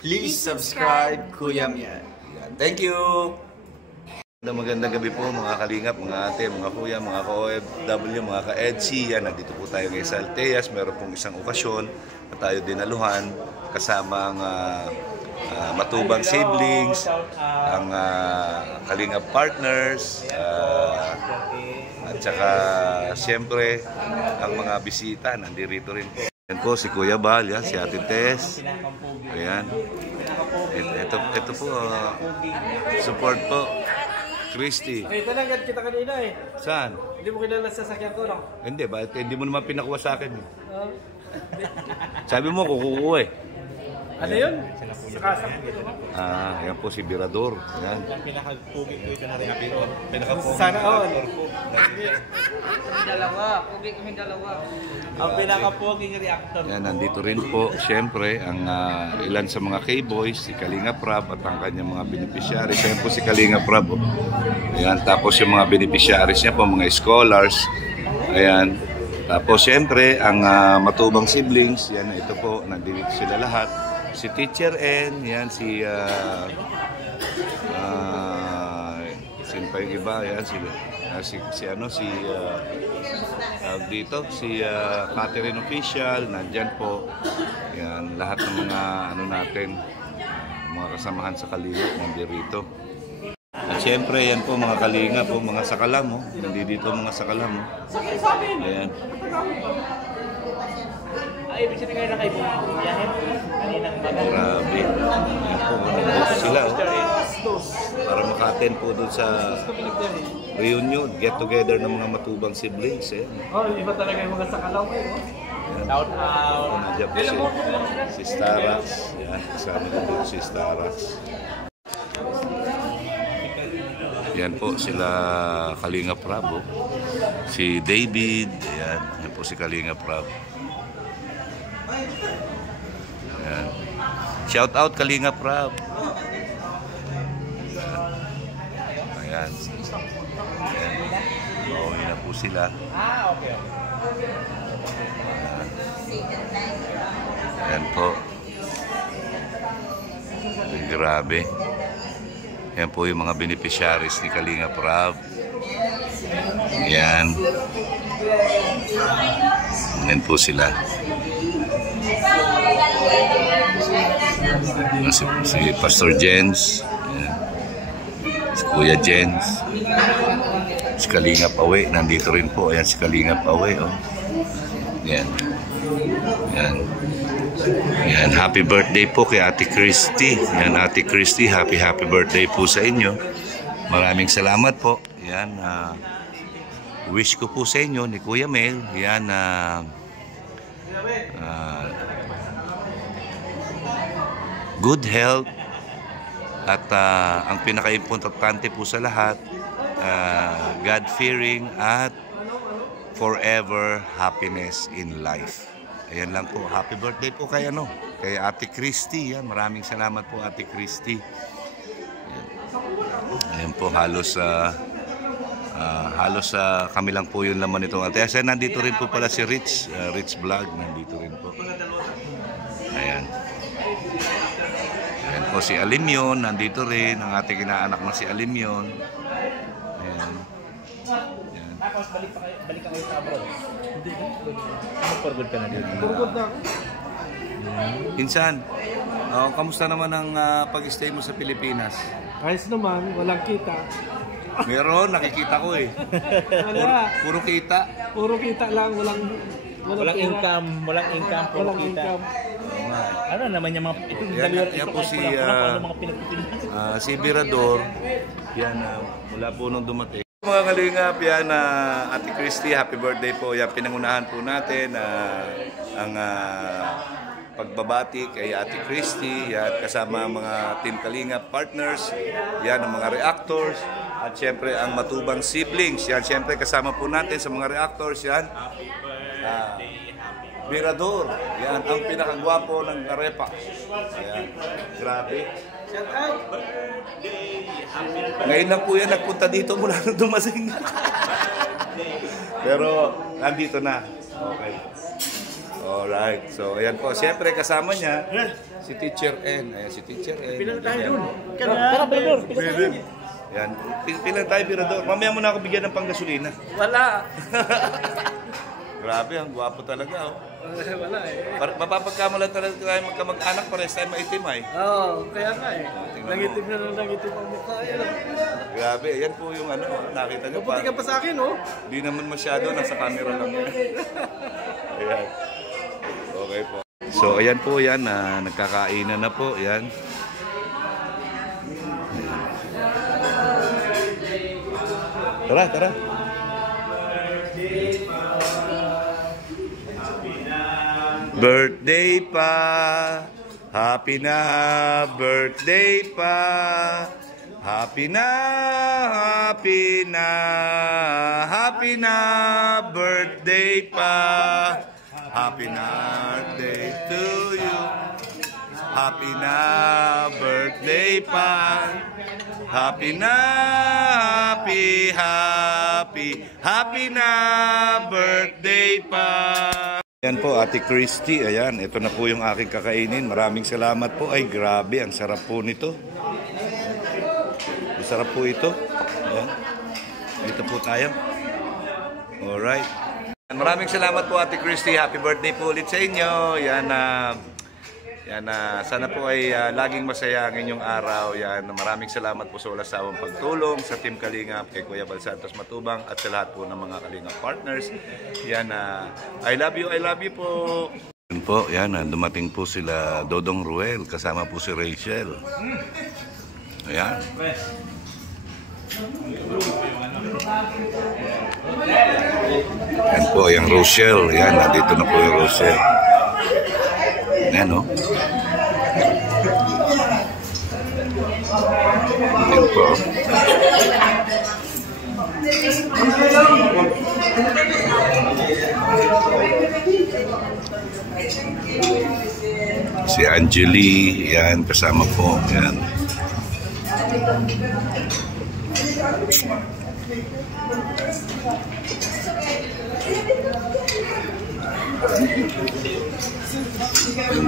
Please subscribe, Kuya Mian. Thank you! Magandang gabi po mga kalingap, mga ate, mga kuya, mga ka-OFW, mga ka-EDC. Nandito po tayo ngayon sa Alteas. Meron pong isang okasyon na tayo dinaluhan kasama ang matubang siblings, ang kalingap partners, at saka siyempre ang mga bisita nandito rin po. Yan po si Kuya Bal, yan, si Ate Tess. Ayan. Ito po, support po. Christy. Ay, talagang kita kanina eh. Saan? Hindi mo kilala sa sasakyan ko, no? Hindi, bakit hindi mo naman pinakuha sa akin? Sabi mo, kukuha eh. Ano yun? Sa kasa. Yan po si Birador. Yan. Pinaka-pugi ko ito na rin ako. Pinaka-pugi. Sana all. Dalawa, pugi kami dalawa. Ang pinaka-puging reactor. Yan, nandito rin po, siyempre, ang ilan sa mga K-Boys, si Kalinga Prab at ang kanyang mga beneficiaries. Yan po si Kalinga Prab. Ayan, tapos yung mga beneficiaries niya po, mga scholars. Ayan. Tapos siyempre, ang matubang siblings, yan, ito po, nandito sila lahat. Si Teacher N, yan, si sino pa yung iba, yan, si Catherine Official, nandyan po. Yan, lahat ng mga natin, mga kasamahan sa Kalingap nandito. At siyempre, yan po mga Kalinga po, mga sakalam, oh. Nandito mga sakalam, oh. Ayan. Ay, ibig sabihin na kayo bumiyahin. Kaninang bagal. Grabe. Yan po, mga sila, oh. Para maka-attend po doon sa reunion, get together ng mga matubang siblings. Eh. Oh, iba talaga yung mga sakalaw eh. Shout out. Nandiyan po si Starax. Yan, kasama ko dito si Starax. Yan po sila Kalinga Prab. Oh. Si David. Yan, yan po si Kalinga Prab. Yan. Shout out Kalinga Prab. Ayan. Ayan. Uuwi na po sila. Okay. Ayan po. Ay, grabe. Ayan po yung mga beneficiaries ni Kalinga Prab. Ayan. Ayan po sila. Si Pastor Jens. Ayan. Si Kuya Jens. Si Kalinga Pawe. Nandito rin po. Ayan si Kalinga Pawe. Oh. Ayan. Ayan. Ayan. Happy birthday po kay Ate Christy. Ayan, Ate Christy. Happy birthday po sa inyo. Maraming salamat po. Ayan. Wish ko po sa inyo ni Kuya Mel. Ayan. Good health. At ang pinaka-importante po sa lahat, God-fearing at forever happiness in life. Ayan lang po. Happy birthday po kay Ate Christy. Yan. Maraming salamat po Ate Christy. Ayan po, halos kami lang po yung laman nito. At nandito rin po pala si Rich Vlog. Nandito rin po. Ayan. Ayan po si Alimyon. Nandito rin. Ang ating inaanak na si Alimyon. Ayan. Ayan. Tapos balik ka kayo sa abroad. Hindi. Forward ka na dito. Turgod na ako. Insan, kamusta naman ang pag-stay mo sa Pilipinas? Ayos naman, walang kita. Meron, nakikita ko eh. Wala. Puro kita. Puro kita lang, walang Walang income, puro walang kita. income. Oo nga. Ano naman yung mga Yan po si si Birador. Yan, mula po nung dumating. Mga kalingap, yan, Ate Christy, happy birthday po. Yan, pinangunahan po natin ang pagbabati kay Ate Christy. Yan, kasama ang mga Team Kalingap partners. Yan, ang mga reactors. At syempre, ang matubang siblings. Yan, syempre, kasama po natin sa mga reactors. Yan, Birador. Yan, ang pinakagwapo ng Garepa. Yan, grabe. Ngayon lang po yan, nagpunta dito mula nung dumasing. Pero, nandito na. Okay. Alright. So, ayan po. Siyempre, kasama niya, si Teacher N. Ayan, si Teacher N. Pila na tayo dun. Tara, brother. Yan. Pilan tayo, Birador. Mamaya mo na ako bigyan ng panggasolina. Wala. Grabe, ang gwapo talaga, oh. Wala eh. Mapapagkamalan talaga tayo magkamag-anak, pares tayo maitim, ay. Oo, kaya nga eh. Tingnan mo. Nangitim na lang nangitim ang mukha. Grabe, yan po yung ano, nakita nyo Mabuti ka pa sa akin, oh. Di naman masyado, nasa camera lang yan. Ayan. Okay po. So, ayan po yan, nagkakainan na po, yan. Tara, tara. Birthday pa, happy na birthday pa, happy na, happy na, happy na birthday pa, happy na birthday to you, happy na birthday pa, happy na, happy, happy, happy na birthday pa. Ayan po, Ate Christy. Ayan, ito na po yung aking kakainin. Maraming salamat po. Ay, grabe. Ang sarap po nito. Ang sarap po ito. Ayan. Dito po tayo. Alright. Maraming salamat po, Ate Christy. Happy birthday po ulit sa inyo. Yan, sana po ay laging masaya ang inyong araw. Yan, maraming salamat po sa walang sawang pagtulong sa Team Kalingap, kay Kuya Bal Santos Matubang at sa lahat po ng mga Kalingap partners. Yan, I love you po. Yan po, yan, dumating po sila Dodong Ruel, kasama po si Rachel. Ayan. Yan po, yung Rochelle. Yan, nandito na po yung Rochelle. Yan, no? Yan po. Si Angeli, yan, kasama po. Yan.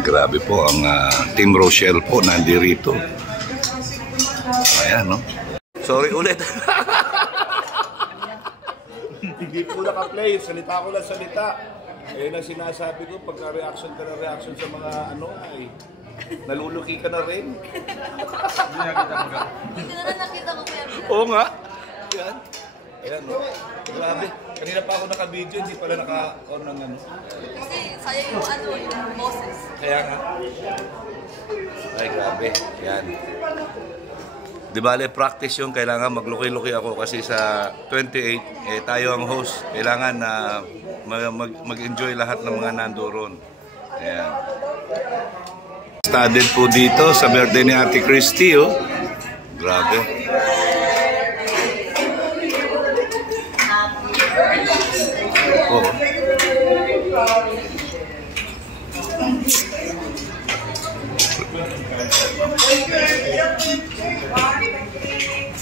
Grabe po ang Team Rochelle po nandirito. Ayan, no? Sorry ulit. Hindi po naka-play. Salita ko lang salita. Ayun ang sinasabi ko. Pagka-reaction ka na reaction sa mga ano ay naluluki ka na rin. Hindi na nakita ko kaya. Oo nga. Yan. Ayan, no? Grabe. Kanina pa ako naka-video, hindi pala naka-on ng ano. Kasi sayang yung ano, yung boses. Kaya nga. Ay, grabe. Yan. Di bale, practice yung kailangan magluki-luki ako kasi sa 28, tayo ang host. Kailangan na mag-enjoy lahat ng mga nandoon. Ayan. Studied po dito sa birthday ni Ate Christy, oh. Grabe. Oh.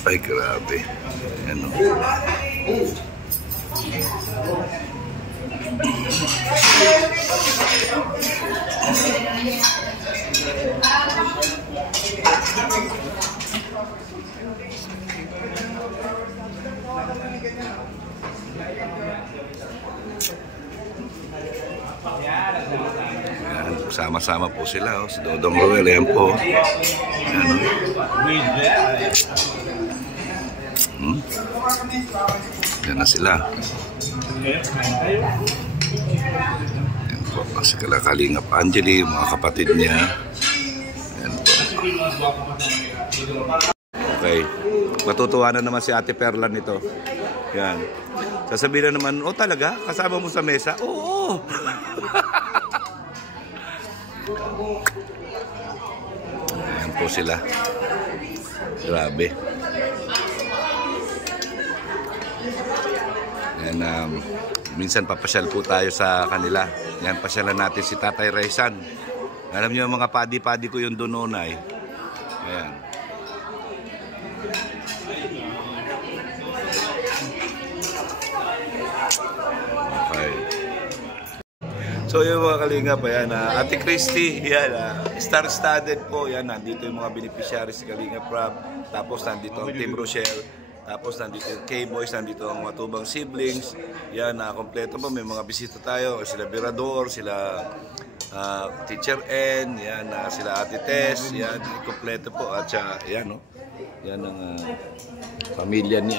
Ay, grabe. Ano? Yan, sama-sama po sila, oh. Si Dodong Ruel, yan po. Yan, oh. Yan na sila. Yan po, kasi Kalingap Angeli, mga kapatid niya. Yan po. Okay. Matutuwa na naman si Ate Perla nito. Yan. Sasabihin na naman, oh talaga? Kasama mo sa mesa? Oo! Ayan po sila. Grabe. Yan, minsan papasyal po tayo sa kanila. Yan, pasyalan natin si Tatay Raysan. Alam niyo mga padi-padi ko yung Dunonay. Ayan. Okay. So yung mga kalingap, ayan, Ate Christy, yan, star-studded po, yan, nandito yung mga beneficiaries si Kalingap Rob, tapos nandito ang Team Rochelle, tapos nandito yung K-Boys, nandito ang mga tubang siblings, yan, kompleto po, may mga bisita tayo, sila Virador, sila Teacher N, yan, sila Ate Tess, yan, kompleto po, at siya, yan, no, yan ang pamilya ni,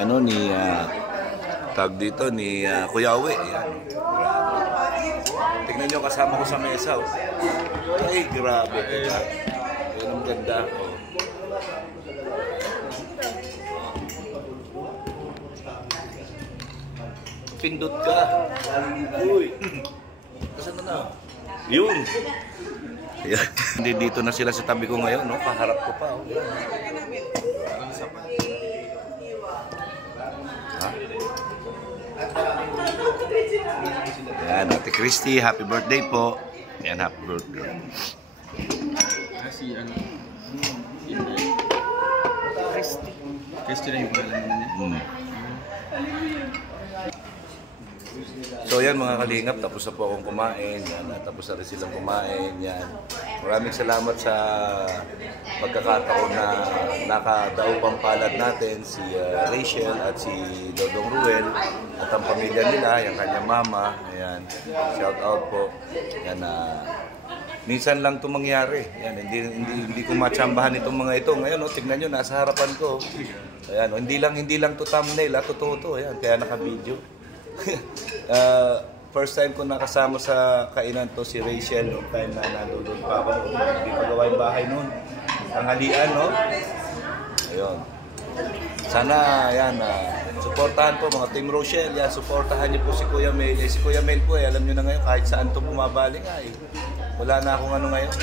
tag dito, ni Kuya Uwe, yan. Tingnan nyo kasama ko sa mesa. Oh. Ay, grabe. Diba? Yan ang ganda. Oh. Pindot ka. Uy. Kasan na na? Yun. Yan. Dito na sila sa tabi ko ngayon. No? Kaharap ko pa. Oh. Yan, Ate Christy, happy birthday po. Yan, happy birthday. Kasi Christy na yung pangalan niya. So yan mga kalingap, tapos na po akong kumain. Yan, tapos na rin silang kumain. Yan. Maraming salamat sa pagkakataon na nakadaupang palad natin si Rachel at si Dodong Ruel at ang pamilya nila, yung kanyang mama. Ayan, shout out po. Yan, minsan lang ito mangyari. Yan, hindi ko matsambahan itong mga ito. Ngayon, tignan nyo, nasa harapan ko. Ayan, hindi lang to thumbnail, totoo to. Ayan, kaya naka-video. First time ko nakasama sa kainan to si Rachel noong time na nandun pa ako. Hindi pa gawa yung bahay noon. Tanghalian, no? Ayun. Sana, yan, suportahan po mga Team Rochelle. Yan, suportahan niyo po si Kuya Mel. Si Kuya Mel po, alam niyo na ngayon, kahit saan to bumabali nga eh. Wala na akong ano ngayon.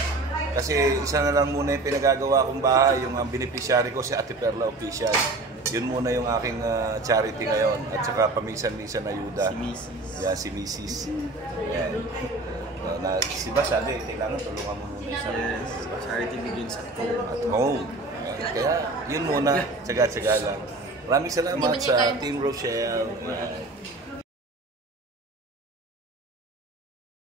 Kasi isa na lang muna yung pinagagawa kong bahay, yung beneficiary ko si Ate Perla Official. Yun muna yung aking charity ngayon. At saka paminsan-minsan ayuda. Si Mrs. Yeah, si Mrs. Yan. Si Bas, sabi, kailangan tulungan mo muna sa Charity begins at home. at home. Yan. Kaya yun muna, tsaga-tsaga lang. Maraming salamat sa Team Rochelle.